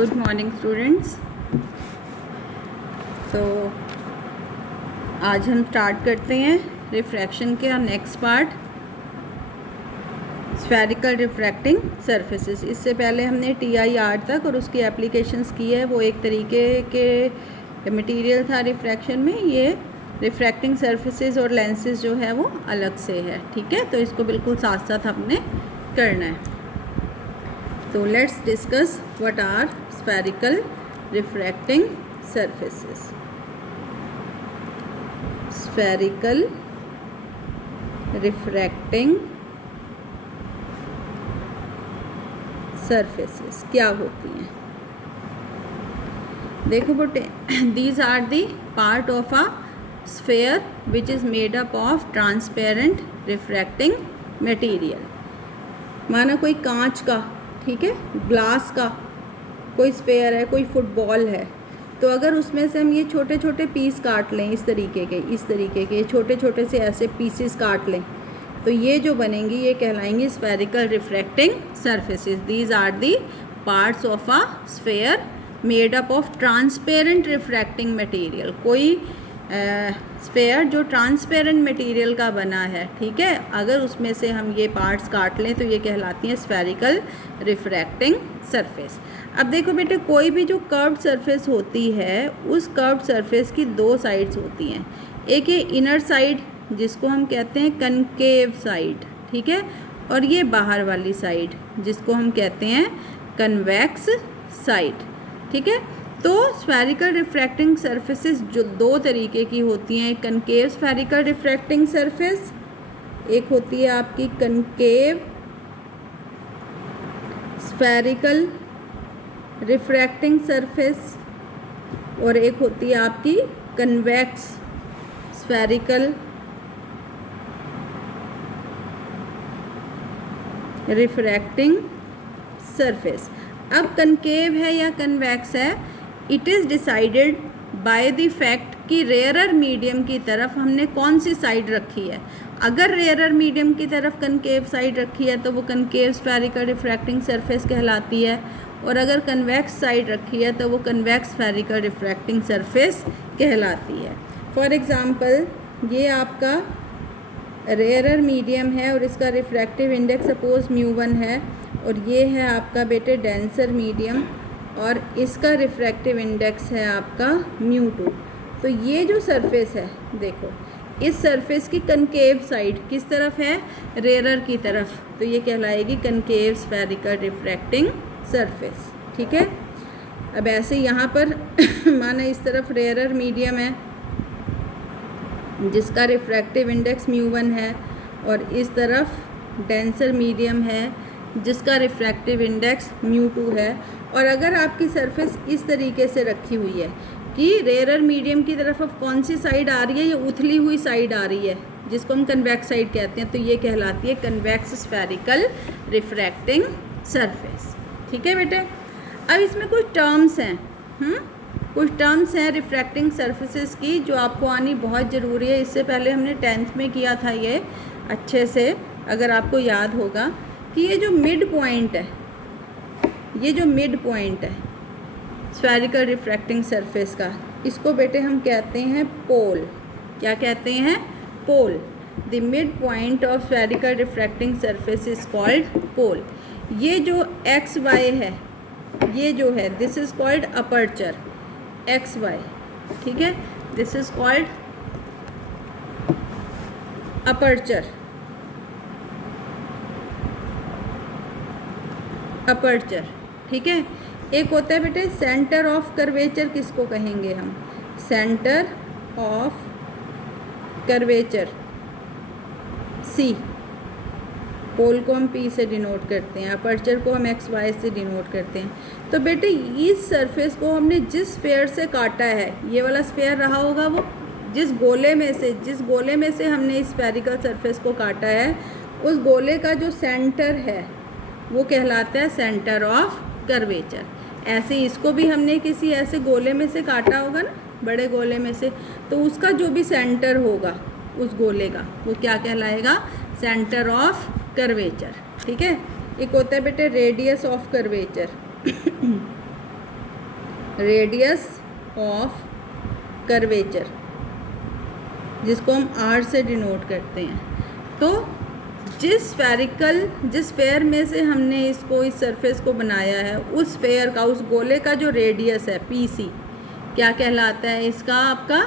Good morning students. तो आज हम स्टार्ट करते हैं रिफ्रैक्शन के next part, spherical refracting surfaces. इससे पहले हमने TIR तक और उसकी एप्लीकेशंस की है। वो एक तरीके के मटेरियल था रिफ्रैक्शन में। ये रिफ्रैक्टिंग सरफेसेस और लेंसेज जो है वो अलग से है, ठीक है। तो इसको बिल्कुल साथ साथ हमने करना है। तो let's discuss what are spherical refracting surfaces. Spherical refracting surfaces क्या होती हैं? देखो बेटे, these are the part of a sphere which is made up of transparent refracting material. माना कोई कांच का, ठीक है, ग्लास का कोई स्फेयर है, कोई फुटबॉल है, तो अगर उसमें से हम ये छोटे छोटे पीस काट लें, इस तरीके के छोटे छोटे से ऐसे पीसेस काट लें, तो ये जो बनेंगी ये कहलाएंगी spherical refracting surfaces. These are the parts of a sphere made up of transparent refracting material. कोई स्फेयर जो ट्रांसपेरेंट मटेरियल का बना है, ठीक है, अगर उसमें से हम ये पार्ट्स काट लें तो ये कहलाती हैं स्फेरिकल रिफ्रैक्टिंग सरफेस। अब देखो बेटे, कोई भी जो कर्व्ड सरफेस होती है, उस कर्व्ड सरफेस की दो साइड्स होती हैं। एक है इनर साइड जिसको हम कहते हैं कनकेव साइड, ठीक है, और ये बाहर वाली साइड जिसको हम कहते हैं कन्वेक्स साइड, ठीक है। तो स्फेरिकल रिफ्रैक्टिंग सरफेसेस जो दो तरीके की होती हैं, एक कनकेव स्फेरिकल रिफ्रैक्टिंग सरफेस, एक होती है आपकी कनकेव स्फेरिकल रिफ्रैक्टिंग सरफेस, और एक होती है आपकी कन्वेक्स स्फेरिकल रिफ्रैक्टिंग सरफेस। अब कनकेव है या कन्वेक्स है, it is decided by the fact कि रेयरर मीडियम की तरफ हमने कौन सी साइड रखी है। अगर रेयरर मीडियम की तरफ कनकेव साइड रखी है तो वो कनकेव स्फेरिकल रिफ्रैक्टिंग सरफेस कहलाती है, और अगर कन्वेक्स साइड रखी है तो वो कन्वेक्स स्फेरिकल रिफ्रैक्टिंग सरफेस कहलाती है। फॉर एग्ज़ाम्पल, ये आपका रेयरर मीडियम है और इसका रिफ्रैक्टिव इंडेक्स सपोज μ1 है, और ये है आपका बेटे डेंसर मीडियम और इसका रिफ्रैक्टिव इंडेक्स है आपका μ2। तो ये जो सरफेस है, देखो, इस सरफेस की कनकेव साइड किस तरफ है? रेयरर की तरफ, तो ये कहलाएगी कनकेव स्फेरिकल रिफ्रैक्टिंग सरफेस, ठीक है। अब ऐसे यहाँ पर माना इस तरफ रेयरर मीडियम है जिसका रिफ्रैक्टिव इंडेक्स μ1 है, और इस तरफ डेंसर मीडियम है जिसका रिफ्रैक्टिव इंडेक्स μ2 है। और अगर आपकी सरफेस इस तरीके से रखी हुई है कि रेयरर मीडियम की तरफ अब कौन सी साइड आ रही है, ये उथली हुई साइड आ रही है जिसको हम कन्वेक्स साइड कहते हैं, तो ये कहलाती है कन्वेक्स स्फेरिकल रिफ्रैक्टिंग सरफेस, ठीक है बेटे। अब इसमें कुछ टर्म्स हैं, कुछ टर्म्स हैं रिफ्रैक्टिंग सरफेसेस की जो आपको आनी बहुत ज़रूरी है। इससे पहले हमने 10th में किया था ये अच्छे से, अगर आपको याद होगा कि ये जो मिड पॉइंट है, ये जो मिड पॉइंट है स्फेरिकल रिफ्रैक्टिंग सरफेस का, इसको बेटे हम कहते हैं पोल। क्या कहते हैं? Pole. The mid point of spherical refracting surface is called pole. ये जो XY है, ये जो है, this is called aperture XY, ठीक है, this is called aperture, aperture, ठीक है। एक होता है बेटे सेंटर ऑफ कर्वेचर, किसको कहेंगे हम? Centre of curvature, C। पोल को हम P से डिनोट करते हैं, अपर्चर को हम XY से डिनोट करते हैं। तो बेटे इस सरफेस को हमने जिस स्फेयर से काटा है, ये वाला स्फेयर रहा होगा, वो जिस गोले में से हमने इस स्फेरिकल सरफेस को काटा है, उस गोले का जो सेंटर है वो कहलाता है सेंटर ऑफ कर्वेचर। ऐसे इसको भी हमने किसी ऐसे गोले में से काटा होगा ना, बड़े गोले में से, तो उसका जो भी सेंटर होगा उस गोले का, वो क्या कहलाएगा? सेंटर ऑफ कर्वेचर, ठीक है। एक होता है बेटे radius of curvature, radius of curvature, जिसको हम आर से डिनोट करते हैं। तो जिस स्फेयर में से हमने इसको, इस सरफेस को बनाया है, उस स्फेयर का, उस गोले का जो रेडियस है PC, क्या कहलाता है इसका? आपका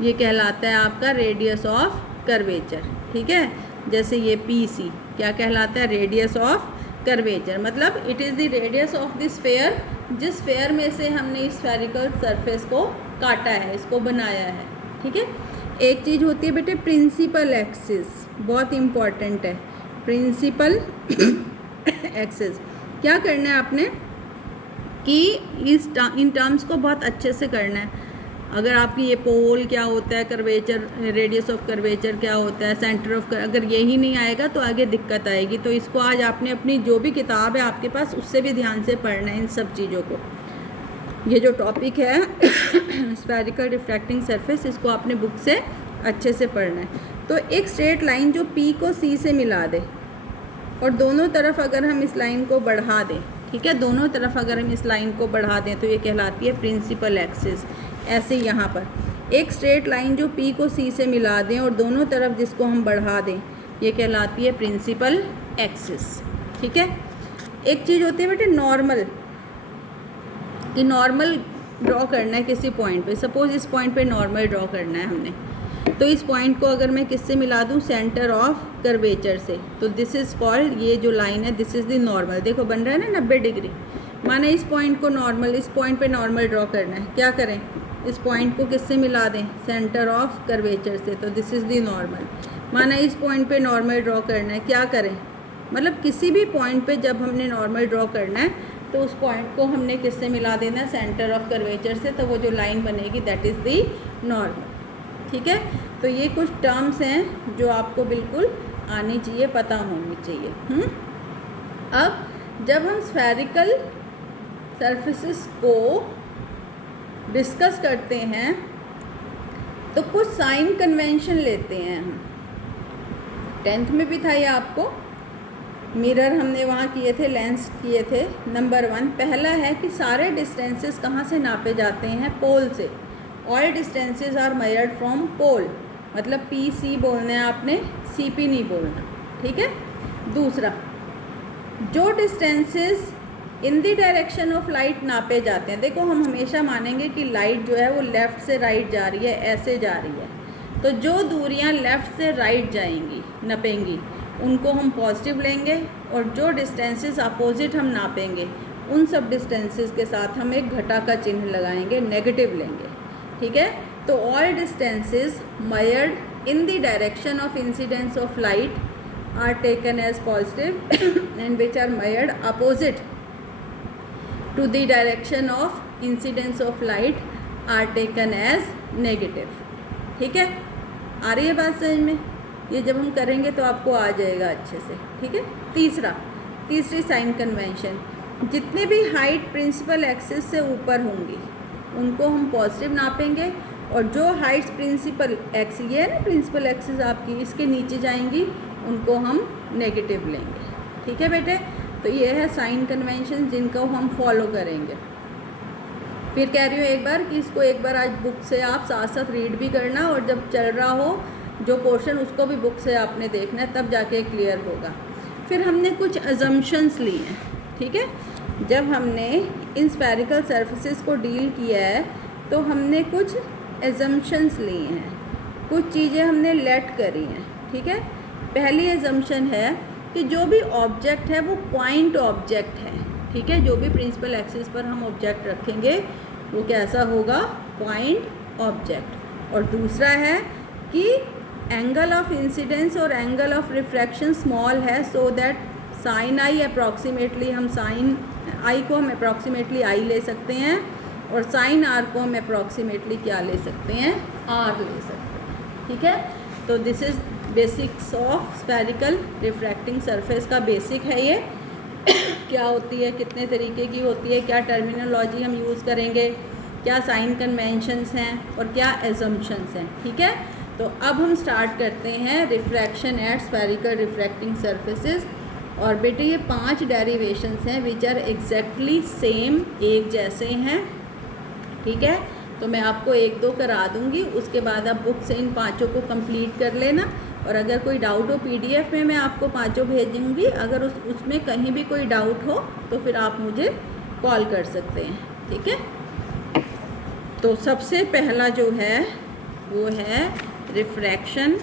ये कहलाता है आपका रेडियस ऑफ कर्वेचर। ठीक है, जैसे ये PC क्या कहलाता है? Radius of curvature. मतलब it is the radius of the sphere, जिस स्फेयर में से हमने इस स्फेरिकल सरफेस को काटा है, इसको बनाया है। ठीक है, एक चीज़ होती है बेटे प्रिंसिपल एक्सिस, बहुत इम्पॉर्टेंट है प्रिंसिपल एक्सिस। क्या करना है आपने कि इन टर्म्स को बहुत अच्छे से करना है। अगर आपकी ये पोल क्या होता है, कर्वेचर, रेडियस ऑफ कर्वेचर क्या होता है, सेंटर ऑफ, अगर यही नहीं आएगा तो आगे दिक्कत आएगी। तो इसको आज आपने अपनी जो भी किताब है आपके पास, उससे भी ध्यान से पढ़ना है इन सब चीज़ों को। ये जो टॉपिक है स्फेरिकल रिफ्रैक्टिंग सरफेस, इसको आपने बुक से अच्छे से पढ़ना है। तो एक स्ट्रेट लाइन जो P को C से मिला दे और दोनों तरफ अगर हम इस लाइन को बढ़ा दें, ठीक है, दोनों तरफ अगर हम इस लाइन को बढ़ा दें तो ये कहलाती है प्रिंसिपल एक्सिस। ऐसे यहाँ पर एक स्ट्रेट लाइन जो P को C से मिला दें और दोनों तरफ जिसको हम बढ़ा दें, ये कहलाती है प्रिंसिपल एक्सिस। ठीक है, एक चीज़ होती है बेटे नॉर्मल, कि नॉर्मल ड्रॉ करना है किसी पॉइंट पे। सपोज इस पॉइंट पे नॉर्मल ड्रॉ करना है हमने, तो इस पॉइंट को अगर मैं किससे मिला दूँ? सेंटर ऑफ कर्वेचर से। तो दिस इज़ कॉल्ड, ये जो लाइन है दिस इज़ द नॉर्मल। देखो बन रहा है ना 90 डिग्री। माना इस पॉइंट को नॉर्मल, इस पॉइंट पे नॉर्मल ड्रॉ करना है, क्या करें? इस पॉइंट को किससे मिला दें? सेंटर ऑफ कर्वेचर से। तो दिस इज़ द नॉर्मल। माना इस पॉइंट पे नॉर्मल ड्रॉ करना है, क्या करें? मतलब किसी भी पॉइंट पे जब हमने नॉर्मल ड्रॉ करना है तो उस पॉइंट को हमने किससे मिला देना है? सेंटर ऑफ कर्वेचर से। तो वो जो लाइन बनेगी दैट इज़ दी नॉर्मल। ठीक है, तो ये कुछ टर्म्स हैं जो आपको बिल्कुल आनी चाहिए, पता होनी चाहिए। अब जब हम स्फेरिकल सरफेसेस को डिस्कस करते हैं तो कुछ साइन कन्वेंशन लेते हैं हम। 10th में भी था ये आपको, मिरर हमने वहाँ किए थे, लेंस किए थे। नंबर 1 पहला है कि सारे डिस्टेंसेस कहाँ से नापे जाते हैं? पोल से। All distances are measured from pole. मतलब PC बोलना है आपने, CP नहीं बोलना। ठीक है, दूसरा जो distances in the direction of light नापे जाते हैं, देखो हम हमेशा मानेंगे कि लाइट जो है वो लेफ़्ट से राइट जा रही है, ऐसे जा रही है। तो जो दूरियां लेफ़्ट से राइट जाएंगी, नपेंगी, उनको हम पॉजिटिव लेंगे, और जो डिस्टेंसेस अपोजिट हम नापेंगे उन सब डिस्टेंसेस के साथ हम एक घटा का चिन्ह लगाएंगे, नेगेटिव लेंगे। ठीक है, तो all distances measured in the direction of incidence of light are taken as positive and which are measured opposite to the direction of incidence of light are taken as negative. ठीक है, आ रही है बात समझ में? ये जब हम करेंगे तो आपको आ जाएगा अच्छे से। ठीक है, तीसरी साइन कन्वेंशन, जितने भी हाइट प्रिंसिपल एक्सिस से ऊपर होंगी उनको हम पॉजिटिव नापेंगे, और जो हाइट्स प्रिंसिपल एक्सिस, ये है ना प्रिंसिपल एक्सिस आपकी, इसके नीचे जाएंगी उनको हम नेगेटिव लेंगे। ठीक है बेटे, तो ये है साइन कन्वेंशन जिनको हम फॉलो करेंगे। फिर कह रही हूँ एक बार कि इसको एक बार आज बुक से आप साथ साथ रीड भी करना, और जब चल रहा हो जो पोर्शन उसको भी बुक से आपने देखना है, तब जाके क्लियर होगा। फिर हमने कुछ अजम्पशंस ली हैं। ठीक है, जब हमने इन स्फेरिकल सरफेसेस को डील किया है तो हमने कुछ एजम्पशंस ली हैं, कुछ चीज़ें हमने लेट करी हैं। ठीक है, पहली एजम्पशन है कि जो भी ऑब्जेक्ट है वो पॉइंट ऑब्जेक्ट है। ठीक है, जो भी प्रिंसिपल एक्सिस पर हम ऑब्जेक्ट रखेंगे वो कैसा होगा? Point object. और दूसरा है कि एंगल ऑफ इंसिडेंस और एंगल ऑफ रिफ्रैक्शन स्मॉल है, so that sine I approximately, हम साइन आई को हम अप्रॉक्सीमेटली आई ले सकते हैं, और साइन आर को हम अप्रॉक्सीमेटली क्या ले सकते हैं? आर ले सकते हैं। ठीक है, तो this is basics of spherical refracting surface का बेसिक है ये। क्या होती है, कितने तरीके की होती है, क्या टर्मिनोलॉजी हम यूज़ करेंगे, क्या साइन कन्वेंशंस हैं और क्या एजम्पशंस हैं। ठीक है, तो अब हम स्टार्ट करते हैं refraction at spherical refracting surfaces. और बेटे ये 5 डेरिवेशंस हैं विच आर एग्जैक्टली सेम, एक जैसे हैं, ठीक है। तो मैं आपको 1-2 करा दूंगी, उसके बाद आप बुक से इन 5 को कंप्लीट कर लेना। और अगर कोई डाउट हो PDF में मैं आपको 5 भेजूंगी, अगर उसमें कहीं भी कोई डाउट हो तो फिर आप मुझे कॉल कर सकते हैं, ठीक है। तो सबसे पहला जो है वो है रिफ्रैक्शन।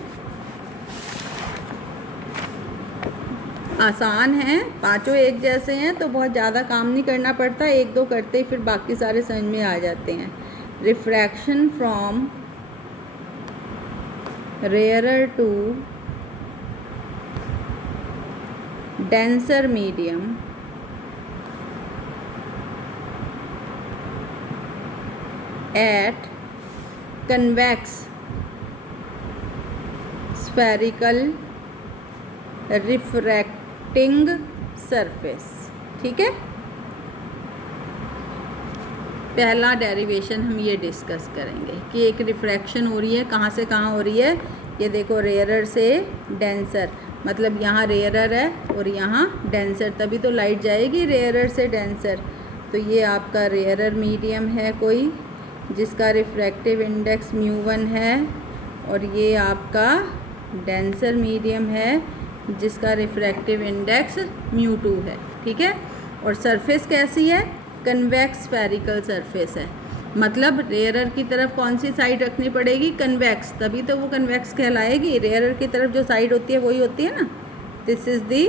आसान है, 5 एक जैसे हैं तो बहुत ज़्यादा काम नहीं करना पड़ता, 1-2 करते ही फिर बाकी सारे समझ में आ जाते हैं। Refraction from rarer to denser medium at convex spherical refracting surface, ठीक है। पहला डेरिवेशन हम ये डिस्कस करेंगे कि एक रिफ्रैक्शन हो रही है, कहाँ से कहाँ हो रही है। ये देखो रेयरर से डेंसर, मतलब यहाँ रेयरर है और यहाँ डेंसर, तभी तो लाइट जाएगी रेयरर से डेंसर। तो ये आपका रेयरर मीडियम है कोई जिसका रिफ्रैक्टिव इंडेक्स μ1 है, और ये आपका डेंसर मीडियम है जिसका रिफ्रैक्टिव इंडेक्स μ2 है, ठीक है। और सरफेस कैसी है, कन्वेक्स स्फेरिकल सरफेस है, मतलब रेयरर की तरफ कौन सी साइड रखनी पड़ेगी, कन्वेक्स, तभी तो वो कन्वेक्स कहलाएगी। रेयरर की तरफ जो साइड होती है वही होती है ना। This is the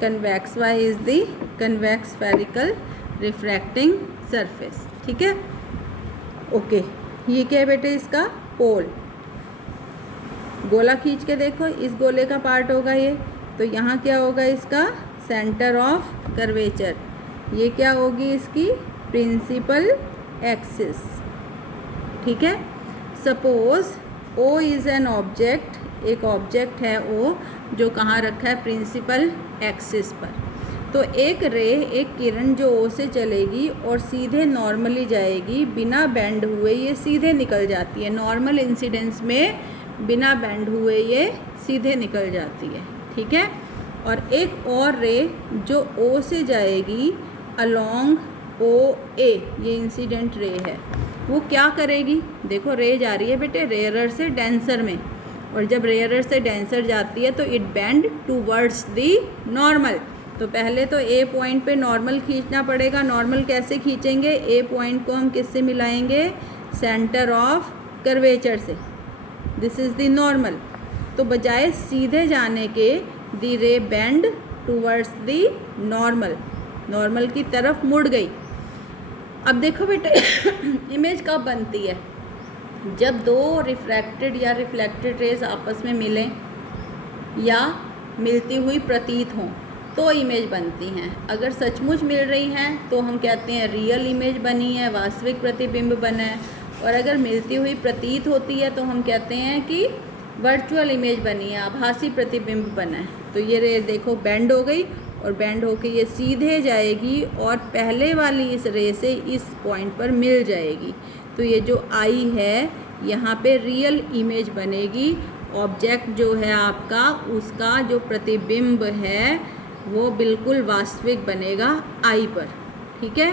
convex, why is the convex spherical refracting surface, ठीक है। ओके, ये क्या है बेटे, इसका पोल। गोला खींच के देखो, इस गोले का पार्ट होगा ये, तो यहाँ क्या होगा इसका सेंटर ऑफ कर्वेचर, ये क्या होगी इसकी प्रिंसिपल एक्सिस, ठीक है। Suppose O is an object, एक ऑब्जेक्ट है O जो कहाँ रखा है, प्रिंसिपल एक्सिस पर। तो एक रे, एक किरण जो O से चलेगी और सीधे नॉर्मली जाएगी, बिना बेंड हुए ये सीधे निकल जाती है। नॉर्मल इंसिडेंस में बिना बेंड हुए ये सीधे निकल जाती है, ठीक है। और एक और रे जो O से जाएगी अलोंग OA, ये इंसिडेंट रे है, वो क्या करेगी, देखो रे जा रही है बेटे रेयरर से डेंसर में, और जब रेयरर से डेंसर जाती है तो it bend towards the normal. तो पहले तो A पॉइंट पे नॉर्मल खींचना पड़ेगा। नॉर्मल कैसे खींचेंगे, A पॉइंट को हम किससे मिलाएंगे, सेंटर ऑफ कर्वेचर से, दिस इज़ दी नॉर्मल। तो बजाय सीधे जाने के दी रे bend towards the normal, normal की तरफ मुड़ गई। अब देखो बेटे इमेज कब बनती है, जब 2 रिफ्रैक्टेड या रिफ्लेक्टेड रेज आपस में मिलें या मिलती हुई प्रतीत हों तो इमेज बनती हैं। अगर सचमुच मिल रही हैं तो हम कहते हैं रियल इमेज बनी है, वास्तविक प्रतिबिंब बना है। और अगर मिलती हुई प्रतीत होती है तो हम कहते हैं कि वर्चुअल इमेज बनी है, आभासी प्रतिबिंब बना है। तो ये रे देखो बेंड हो गई, और बेंड होके ये सीधे जाएगी और पहले वाली इस रे से इस पॉइंट पर मिल जाएगी। तो ये जो आई है यहाँ पे रियल इमेज बनेगी। ऑब्जेक्ट जो है आपका, उसका जो प्रतिबिंब है वो बिल्कुल वास्तविक बनेगा आई पर, ठीक है।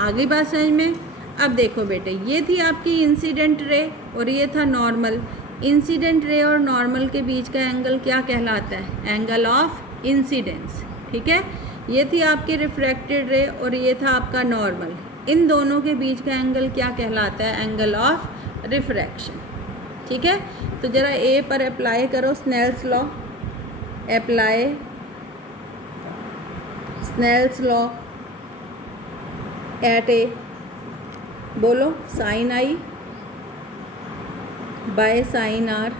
आगे बात समझ में। अब देखो बेटे, ये थी आपकी इंसिडेंट रे और ये था नॉर्मल। इंसिडेंट रे और नॉर्मल के बीच का एंगल क्या कहलाता है, एंगल ऑफ इंसिडेंस, ठीक है। ये थी आपकी रिफ्रैक्टेड रे और ये था आपका नॉर्मल। इन दोनों के बीच का एंगल क्या कहलाता है, एंगल ऑफ रिफ्रैक्शन, ठीक है। तो ज़रा ए पर अप्लाई करो Snell's law, apply Snell's law at A, बोलो sine i by sine r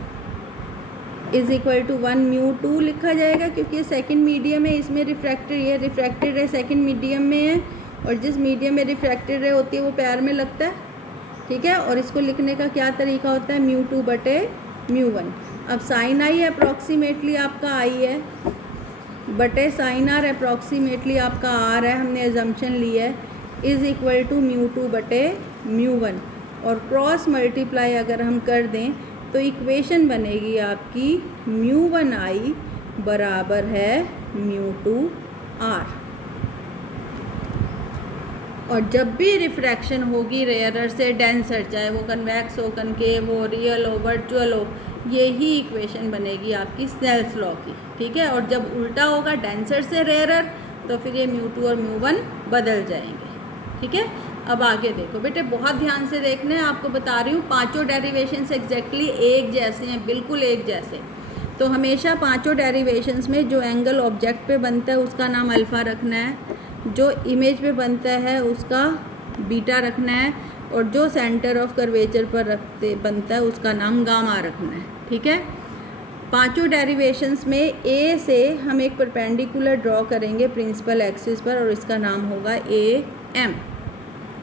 is equal to 1μ2 लिखा जाएगा, क्योंकि ये सेकंड मीडियम है, इसमें रिफ्रैक्टेड, ये रिफ्रैक्टेड रे सेकंड मीडियम में है, और जिस मीडियम में रिफ्रैक्टेड रे होती है वो पैर में लगता है, ठीक है। और इसको लिखने का क्या तरीका होता है, μ2/μ1। अब साइन आई अप्रॉक्सीमेटली आपका आई है, बटे साइन आर अप्रॉक्सीमेटली आपका आर है, हमने एजम्पशन ली है, इज़ इक्वल टू μ2/μ1। और क्रॉस मल्टीप्लाई अगर हम कर दें तो इक्वेशन बनेगी आपकी μ1i बराबर है म्यू टू आर। और जब भी रिफ्रैक्शन होगी रेयरर से डेंसर, चाहे वो कन्वेक्स हो, कनकेव हो, रियल हो, वर्चुअल हो, यही इक्वेशन बनेगी आपकी स्नेल्स लॉ की, ठीक है। और जब उल्टा होगा डेंसर से रेयरर, तो फिर ये म्यू टू और म्यू वन बदल जाएंगे, ठीक है। अब आगे देखो बेटे, बहुत ध्यान से देखना है, आपको बता रही हूँ पांचों डेरिवेशंस एग्जैक्टली एक जैसे हैं, बिल्कुल एक जैसे। तो हमेशा पांचों डेरिवेशंस में जो एंगल ऑब्जेक्ट पे बनता है उसका नाम अल्फ़ा रखना है, जो इमेज पे बनता है उसका बीटा रखना है, और जो सेंटर ऑफ कर्वेचर पर बनता है उसका नाम गामा रखना है, ठीक है। पांचों डेरिवेशंस में ए से हम एक परपेंडिकुलर ड्रॉ करेंगे प्रिंसिपल एक्सिस पर, और इसका नाम होगा ए एम,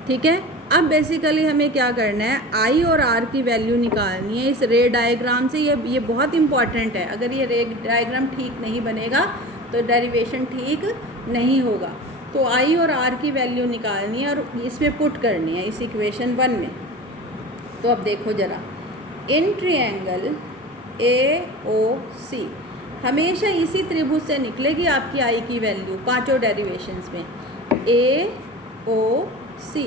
ठीक है। अब बेसिकली हमें क्या करना है, आई और आर की वैल्यू निकालनी है इस रे डायग्राम से। ये बहुत इंपॉर्टेंट है, अगर ये रे डायग्राम ठीक नहीं बनेगा तो डेरिवेशन ठीक नहीं होगा। तो आई और आर की वैल्यू निकालनी है और इसमें पुट करनी है इस इक्वेशन 1 में। तो अब देखो ज़रा, इन ट्रायंगल ए ओ सी, हमेशा इसी त्रिभुज से निकलेगी आपकी आई की वैल्यू पांचों डेरिवेशंस में। ए ओ सी,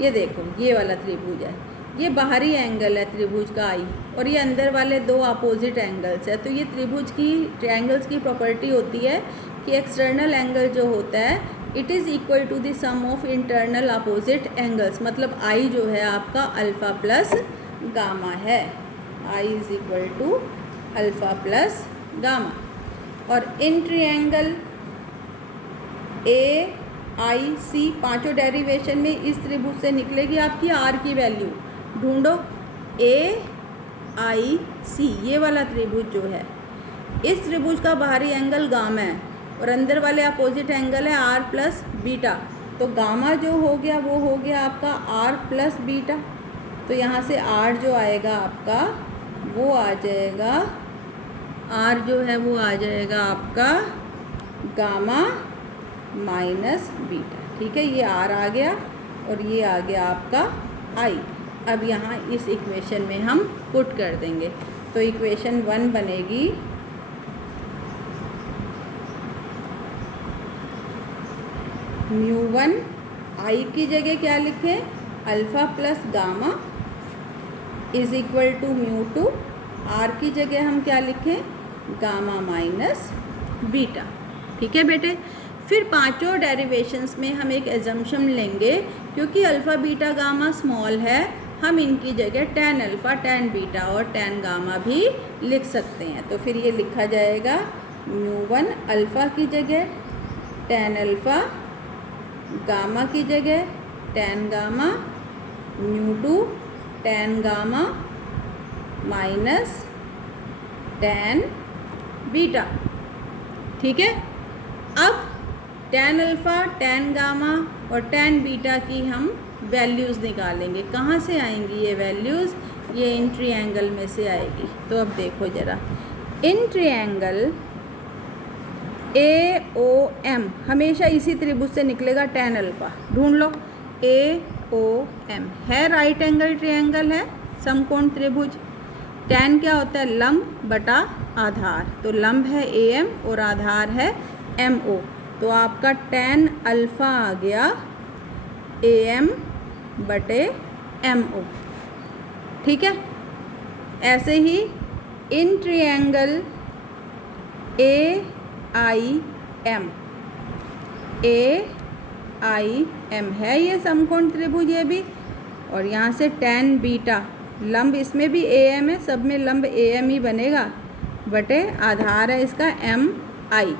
ये देखो ये वाला त्रिभुज है, ये बाहरी एंगल है त्रिभुज का आई, और ये अंदर वाले दो अपोजिट एंगल्स है। तो ये त्रिभुज की ट्रायंगल्स की प्रॉपर्टी होती है कि एक्सटर्नल एंगल जो होता है it is equal to the sum of internal opposite angles. मतलब आई जो है आपका अल्फ़ा प्लस गामा है, i is equal to alpha plus gamma. और इन ट्रायंगल ए आई सी, पांचों डेरिवेशन में इस त्रिभुज से निकलेगी आपकी आर की वैल्यू। ढूंढो ए आई सी, ये वाला त्रिभुज जो है, इस त्रिभुज का बाहरी एंगल गामा है और अंदर वाले अपोजिट एंगल है आर प्लस बीटा। तो गामा जो हो गया वो हो गया आपका आर प्लस बीटा। तो यहाँ से आर जो आएगा आपका वो आ जाएगा, आर जो है वो आ जाएगा आपका गामा माइनस बीटा, ठीक है। ये आर आ गया और ये आ गया आपका आई। अब यहाँ इस इक्वेशन में हम पुट कर देंगे, तो इक्वेशन 1 बनेगी म्यू 1, आई की जगह क्या लिखें, alpha plus gamma is equal to mu 2, R की जगह हम क्या लिखें, गामा माइनस बीटा, ठीक है बेटे। फिर पांचों डेरिवेशंस में हम एक एजम्पशन लेंगे, क्योंकि अल्फ़ा बीटा गामा स्मॉल है, हम इनकी जगह tan अल्फ़ा tan बीटा और tan गामा भी लिख सकते हैं। तो फिर ये लिखा जाएगा म्यू 1 अल्फ़ा की जगह tan अल्फ़ा, गामा की जगह tan gamma, mu 2 tan gamma minus tan beta, ठीक है। अब tan अल्फ़ा tan गामा और tan बीटा की हम वैल्यूज़ निकालेंगे। कहाँ से आएंगी ये वैल्यूज़, ये इन ट्रायंगल में से आएगी। तो अब देखो ज़रा, इन ट्रायंगल ए ओ एम, हमेशा इसी त्रिभुज से निकलेगा tan अल्फ़ा। ढूंढ लो, ए ओ एम है राइट एंगल ट्रायंगल है, समकोण त्रिभुज। tan क्या होता है, लंब बटा आधार, तो लंब है ए एम और आधार है एम ओ। तो आपका tan अल्फ़ा आ गया ए एम बटे एम ओ, ठीक है। ऐसे ही in triangle A I M, A I M है ये समकोण त्रिभुज ये भी, और यहाँ से tan बीटा, लंब इसमें भी ए एम है, सब में लंब ए एम ही बनेगा, बटे आधार है इसका एम आई।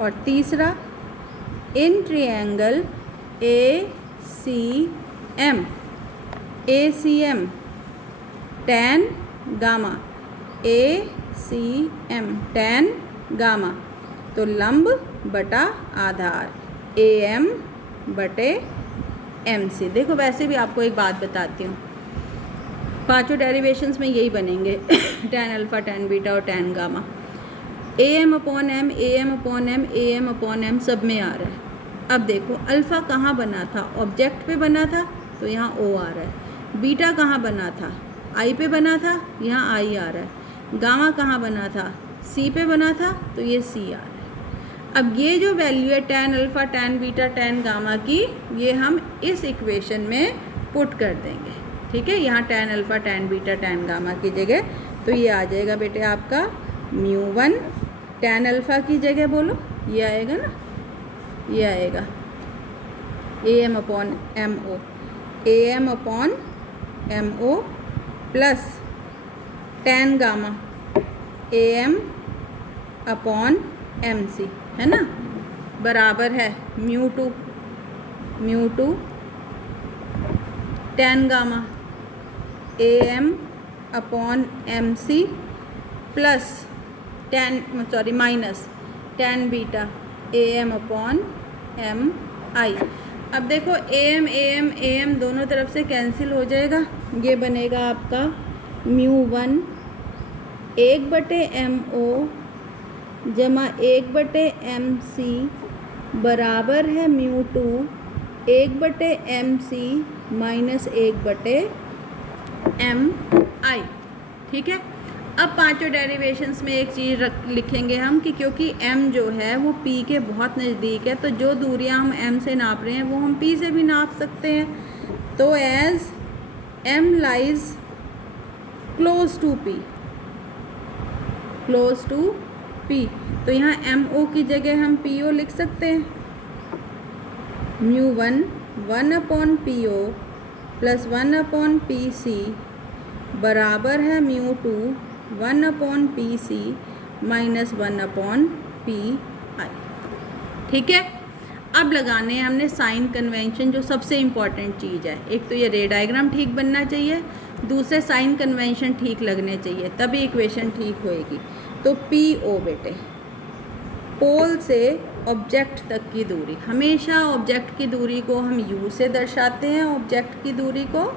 और तीसरा इन triangle A C M, A C M tan gamma, A C M tan gamma, तो लंब बटा आधार ए एम बटे एम सी। देखो वैसे भी आपको एक बात बताती हूँ, पांचों डेरिवेशंस में यही बनेंगे tan अल्फ़ा tan बीटा और tan gamma. A M upon M, A M upon M, A M upon M सब में आ रहा है। अब देखो अल्फ़ा कहाँ बना था, ऑब्जेक्ट पे बना था, तो यहाँ ओ आ रहा है। बीटा कहाँ बना था, आई पे बना था, यहाँ आई आ रहा है। गामा कहाँ बना था, सी पे बना था तो ये सी आ रहा है। अब ये जो वैल्यू है tan alpha, tan beta, tan gamma की, ये हम इस इक्वेशन में पुट कर देंगे। ठीक है, यहाँ tan alpha, tan beta, tan gamma की जगह तो ये आ जाएगा बेटे आपका μ1 tan अल्फ़ा की जगह बोलो, ये आएगा ना, ये आएगा AM/MO, AM/MO plus tan gamma AM/MC, है ना, बराबर है μ2 tan gamma AM/MC plus minus tan beta AM/MI। अब देखो AM दोनों तरफ से कैंसिल हो जाएगा, ये बनेगा आपका μ1 1/MO जमा 1/MC बराबर है μ2 1/MC माइनस 1/MI। ठीक है, अब पांचों डेरिवेशंस में एक चीज़ लिखेंगे हम कि क्योंकि m जो है वो p के बहुत नज़दीक है, तो जो दूरियां हम m से नाप रहे हैं वो हम p से भी नाप सकते हैं। तो as m lies close to p, तो यहाँ MO की जगह हम PO लिख सकते हैं। μ1 1/PO प्लस 1/PC बराबर है μ2 1/PC माइनस 1/PI। ठीक है, अब लगाने हैं हमने साइन कन्वेंशन, जो सबसे इम्पॉर्टेंट चीज़ है। एक तो ये रे डायग्राम ठीक बनना चाहिए, दूसरे साइन कन्वेंशन ठीक लगने चाहिए, तभी इक्वेशन ठीक होएगी। तो PO बेटे, पोल से ऑब्जेक्ट तक की दूरी, हमेशा ऑब्जेक्ट की दूरी को हम U से दर्शाते हैं, ऑब्जेक्ट की दूरी को,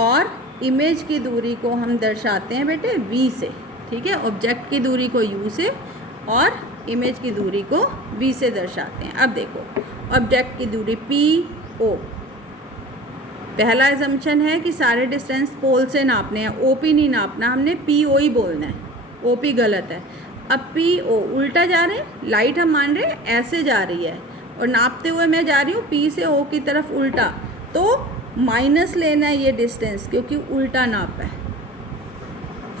और इमेज की दूरी को हम दर्शाते हैं बेटे V से। ठीक है, ऑब्जेक्ट की दूरी को U से और इमेज की दूरी को V से दर्शाते हैं। अब देखो, ऑब्जेक्ट की दूरी PO, पहला एजम्पशन है कि सारे डिस्टेंस पोल से नापने हैं, OP नहीं नापना, हमने PO ही बोलना है, OP गलत है। अब PO उल्टा जा रहे हैं, लाइट हम मान रहे हैं ऐसे जा रही है और नापते हुए मैं जा रही हूँ P से O की तरफ उल्टा, तो माइनस लेना है ये डिस्टेंस क्योंकि उल्टा नापा है।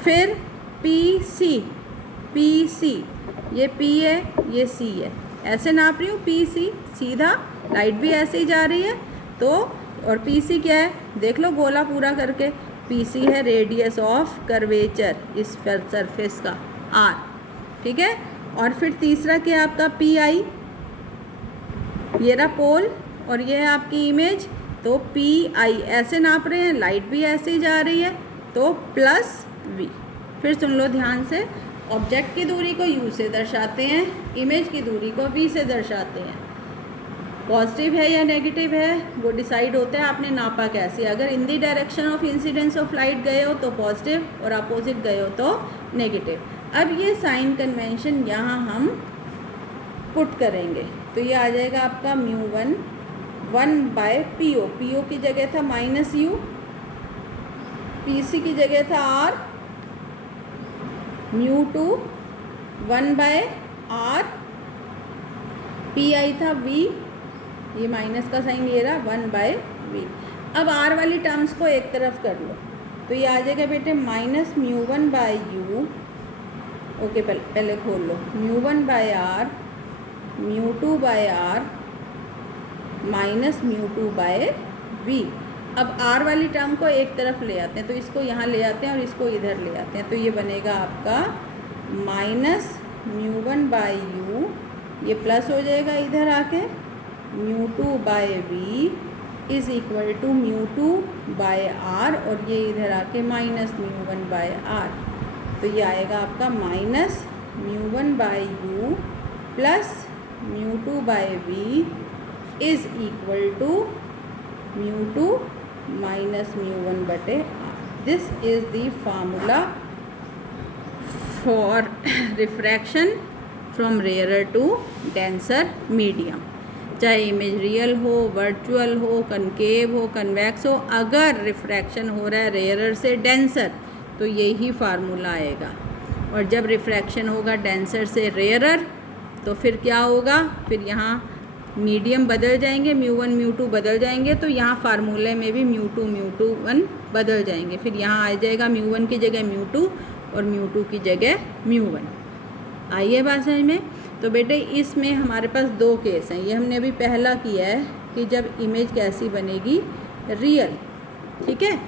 फिर PC, ये P है, ये C है, ऐसे नाप रही हूँ PC सीधा, लाइट भी ऐसे ही जा रही है, तो और PC क्या है देख लो गोला पूरा करके, PC है रेडियस ऑफ कर्वेचर इस सरफेस का R। ठीक है, और फिर तीसरा क्या है आपका PI, ये रहा पोल और ये है आपकी इमेज, तो PI ऐसे नाप रहे हैं, लाइट भी ऐसे ही जा रही है, तो प्लस V। फिर सुन लो ध्यान से, ऑब्जेक्ट की दूरी को U से दर्शाते हैं, इमेज की दूरी को V से दर्शाते हैं। पॉजिटिव है या नेगेटिव है वो डिसाइड होता है आपने नापा कैसे। अगर in the direction of incidence of light गए हो तो पॉजिटिव और अपोजिट गए हो तो नेगेटिव। अब ये साइन कन्वेंशन यहाँ हम पुट करेंगे, तो ये आ जाएगा आपका μ1 1/PO, PO की जगह था -U, PC की जगह था R, μ2 1/R, PI था V, ये माइनस का साइन ये रहा 1/V। अब R वाली टर्म्स को एक तरफ कर लो, तो ये आ जाएगा बेटे -μ1/U, ओके पहले खोल लो, μ1/R μ2/R माइनस μ2/V। अब R वाली टर्म को एक तरफ ले आते हैं, तो इसको यहाँ ले आते हैं और इसको इधर ले आते हैं, तो ये बनेगा आपका -μ1/U, ये प्लस हो जाएगा इधर आके, μ2/V is equal to μ2/R, और ये इधर आके -μ1/R, तो ये आएगा आपका -μ1/U plus μ2/V is equal to μ2 minus μ1/R। This is the formula for refraction from rarer to denser medium, चाहे इमेज रियल हो, वर्चुअल हो, कनकेव हो, कन्वेक्स हो, अगर रिफ्रैक्शन हो रहा है रेयरर से डेंसर तो यही फार्मूला आएगा। और जब रिफ्रैक्शन होगा डेंसर से रेयरर तो फिर क्या होगा, फिर यहाँ मीडियम बदल जाएंगे, μ1 μ2 बदल जाएंगे, तो यहाँ फार्मूले में भी μ2 μ1 बदल जाएंगे। फिर यहाँ आ जाएगा μ1 की जगह μ2 और μ2 की जगह μ1। आइए बात समझ में। तो बेटे इसमें हमारे पास दो केस हैं। ये हमने अभी पहला किया है कि जब इमेज कैसी बनेगी, रियल, ठीक है।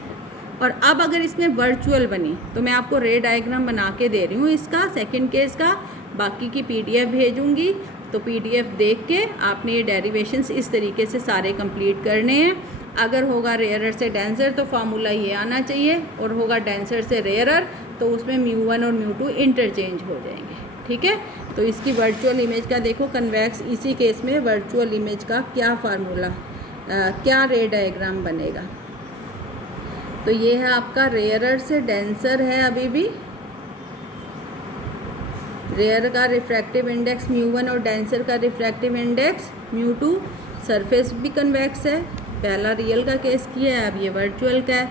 और अब अगर इसमें वर्चुअल बनी तो मैं आपको रे डायग्राम बना के दे रही हूँ इसका, सेकंड केस का। बाकी की PDF भेजूँगी, तो PDF देख के आपने ये डेरिवेशंस इस तरीके से सारे कंप्लीट करने हैं। अगर होगा रेयरर से डेंसर तो फार्मूला ये आना चाहिए, और होगा डेंसर से रेयरर तो उसमें μ1 और μ2 इंटरचेंज हो जाएंगे, ठीक है। तो इसकी वर्चुअल इमेज का देखो कन्वेक्स, इसी केस में वर्चुअल इमेज का क्या फार्मूला, क्या रे डायग्राम बनेगा। तो ये है आपका रेयरर से डेंसर है, अभी भी रेयर का रिफ्रैक्टिव इंडेक्स μ1 और डेंसर का रिफ्रैक्टिव इंडेक्स μ2। सरफेस भी कन्वेक्स है, पहला रियल का केस किया है, अब ये वर्चुअल का है।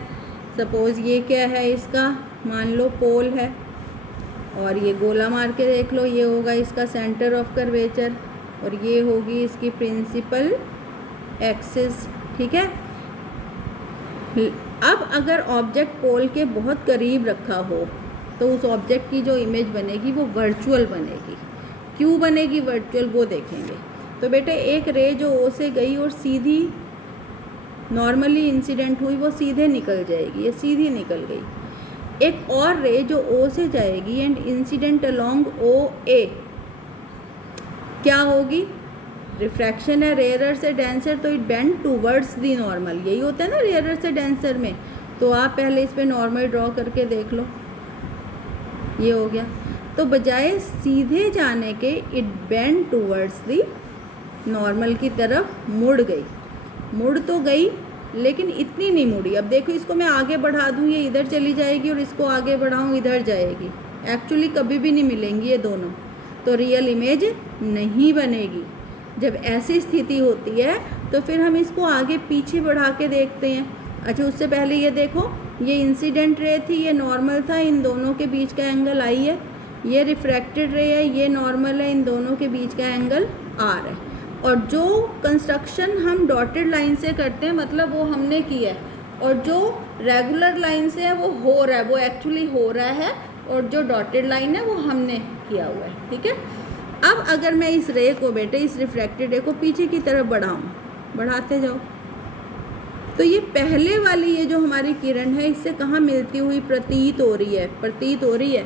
सपोज़ ये क्या है, इसका मान लो पोल है, और ये गोला मार के देख लो, ये होगा इसका सेंटर ऑफ कर्वेचर, और ये होगी इसकी प्रिंसिपल एक्सिस, ठीक है। अब अगर ऑब्जेक्ट पोल के बहुत करीब रखा हो तो उस ऑब्जेक्ट की जो इमेज बनेगी वो वर्चुअल बनेगी। क्यों बनेगी वर्चुअल, वो देखेंगे। तो बेटे एक रे जो ओ से गई और सीधी नॉर्मली इंसिडेंट हुई, वो सीधे निकल जाएगी, ये सीधी निकल गई। एक और रे जो ओ से जाएगी एंड इंसिडेंट अलोंग OA, क्या होगी, रिफ्रैक्शन है रेयरर से डेंसर, तो it bend towards the normal, यही होता है ना रेयरर से डेंसर में। तो आप पहले इस पे नॉर्मल ड्रॉ करके देख लो, ये हो गया। तो बजाय सीधे जाने के it bend towards the normal की तरफ मुड़ गई। मुड़ तो गई लेकिन इतनी नहीं मुड़ी। अब देखो इसको मैं आगे बढ़ा दूँ, ये इधर चली जाएगी, और इसको आगे बढ़ाऊँ इधर जाएगी। एक्चुअली कभी भी नहीं मिलेंगी ये दोनों, तो रियल इमेज नहीं बनेगी। जब ऐसी स्थिति होती है तो फिर हम इसको आगे पीछे बढ़ा के देखते हैं। अच्छा, उससे पहले ये देखो, ये इंसिडेंट रे थी, ये नॉर्मल था, इन दोनों के बीच का एंगल आई है। ये रिफ्रैक्टेड रे है, ये नॉर्मल है, इन दोनों के बीच का एंगल आर है। और जो कंस्ट्रक्शन हम डॉटेड लाइन से करते हैं, मतलब वो हमने किया है, और जो रेगुलर लाइन से है वो हो रहा है, वो एक्चुअली हो रहा है, और जो डॉटेड लाइन है वो हमने किया हुआ है, ठीक है। अब अगर मैं इस रे को बेटे, इस रिफ्रैक्टेड रे को पीछे की तरफ बढ़ाऊँ, बढ़ाते जाओ, तो ये पहले वाली ये जो हमारी किरण है इससे कहाँ मिलती हुई प्रतीत हो रही है, प्रतीत हो रही है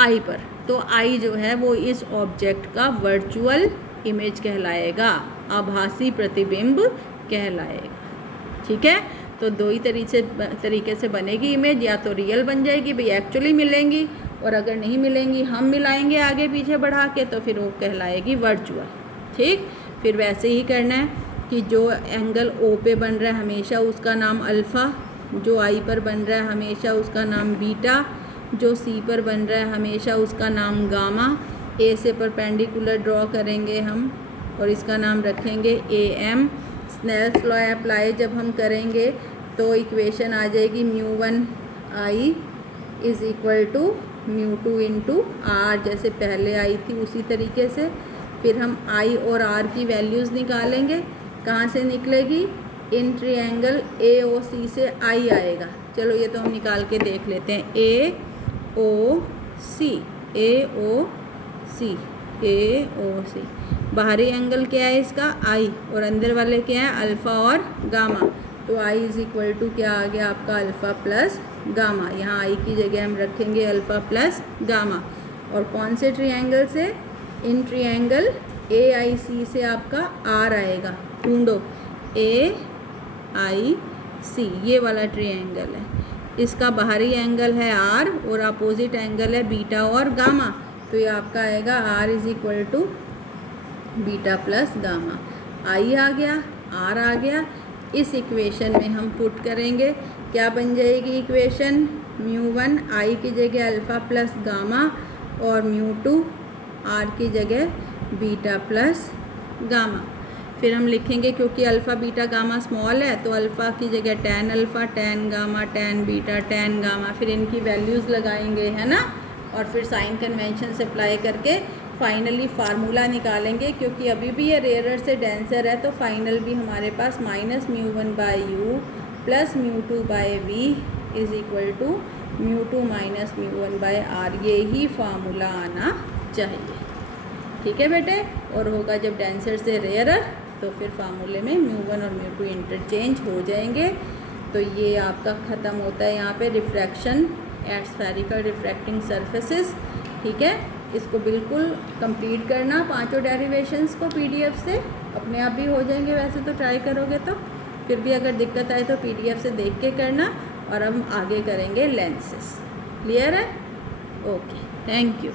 आई पर। तो आई जो है वो इस ऑब्जेक्ट का वर्चुअल इमेज कहलाएगा, आभासी प्रतिबिंब कहलाएगा, ठीक है। तो दो ही तरीके से बनेगी इमेज, या तो रियल बन जाएगी भाई एक्चुअली मिलेंगी, और अगर नहीं मिलेंगी हम मिलाएंगे आगे पीछे बढ़ा के, तो फिर वो कहलाएगी वर्चुअल, ठीक। फिर वैसे ही करना है कि जो एंगल O पे बन रहा है हमेशा उसका नाम अल्फ़ा, जो I पर बन रहा है हमेशा उसका नाम बीटा, जो C पर बन रहा है हमेशा उसका नाम गामा। A से परपेंडिकुलर ड्रॉ करेंगे हम, और इसका नाम रखेंगे AM। स्नेल्स लॉ अप्लाई जब हम करेंगे तो इक्वेशन आ जाएगी μ1I is equal to μ2 into R, जैसे पहले आई थी उसी तरीके से। फिर हम I और R की वैल्यूज़ निकालेंगे, कहाँ से निकलेगी, इन ट्रायंगल AOC से I आएगा। चलो ये तो हम निकाल के देख लेते हैं, AOC, बाहरी एंगल क्या है इसका I, और अंदर वाले क्या है अल्फ़ा और गामा। तो I इज़ इक्वल टू क्या आ गया आपका अल्फ़ा प्लस गामा, यहाँ I की जगह हम रखेंगे अल्फ़ा प्लस गामा। और कौन से ट्रायंगल से, इन ट्रायंगल AIC से आपका R आएगा, ढूंढो AIC, ये वाला ट्रायंगल है, इसका बाहरी एंगल है R और अपोजिट एंगल है बीटा और गामा। तो ये आपका आएगा R is equal to beta plus gamma. I आ गया, R आ गया, इस इक्वेशन में हम पुट करेंगे, क्या बन जाएगी इक्वेशन, μ1 I की जगह अल्फ़ा प्लस गामा, और μ2 R की जगह बीटा प्लस गामा। फिर हम लिखेंगे, क्योंकि अल्फ़ा बीटा गामा स्मॉल है, तो अल्फ़ा की जगह tan alpha, tan gamma, tan beta, tan gamma, फिर इनकी वैल्यूज़ लगाएंगे, है ना। और फिर साइन कन्वेंशन से अप्लाई करके फाइनली फार्मूला निकालेंगे, क्योंकि अभी भी ये रेयरर से डेंसर है, तो फाइनल भी हमारे पास -μ1/u plus μ2/v is equal to μ2 minus μ1/r, ये ही फार्मूला आना चाहिए। ठीक है बेटे, और होगा जब डेंसर से रेयरर तो फिर फार्मूले में μ1 और μ2 इंटरचेंज हो जाएंगे। तो ये आपका ख़त्म होता है यहाँ पे refraction at spherical refracting surfaces. ठीक है, इसको बिल्कुल कंप्लीट करना, पांचों डेरिवेशंस को पीडीएफ से, अपने आप भी हो जाएंगे वैसे तो ट्राई करोगे तो, फिर भी अगर दिक्कत आए तो पीडीएफ से देख के करना। और हम आगे करेंगे लेंसेस। क्लियर है? Okay, thank you.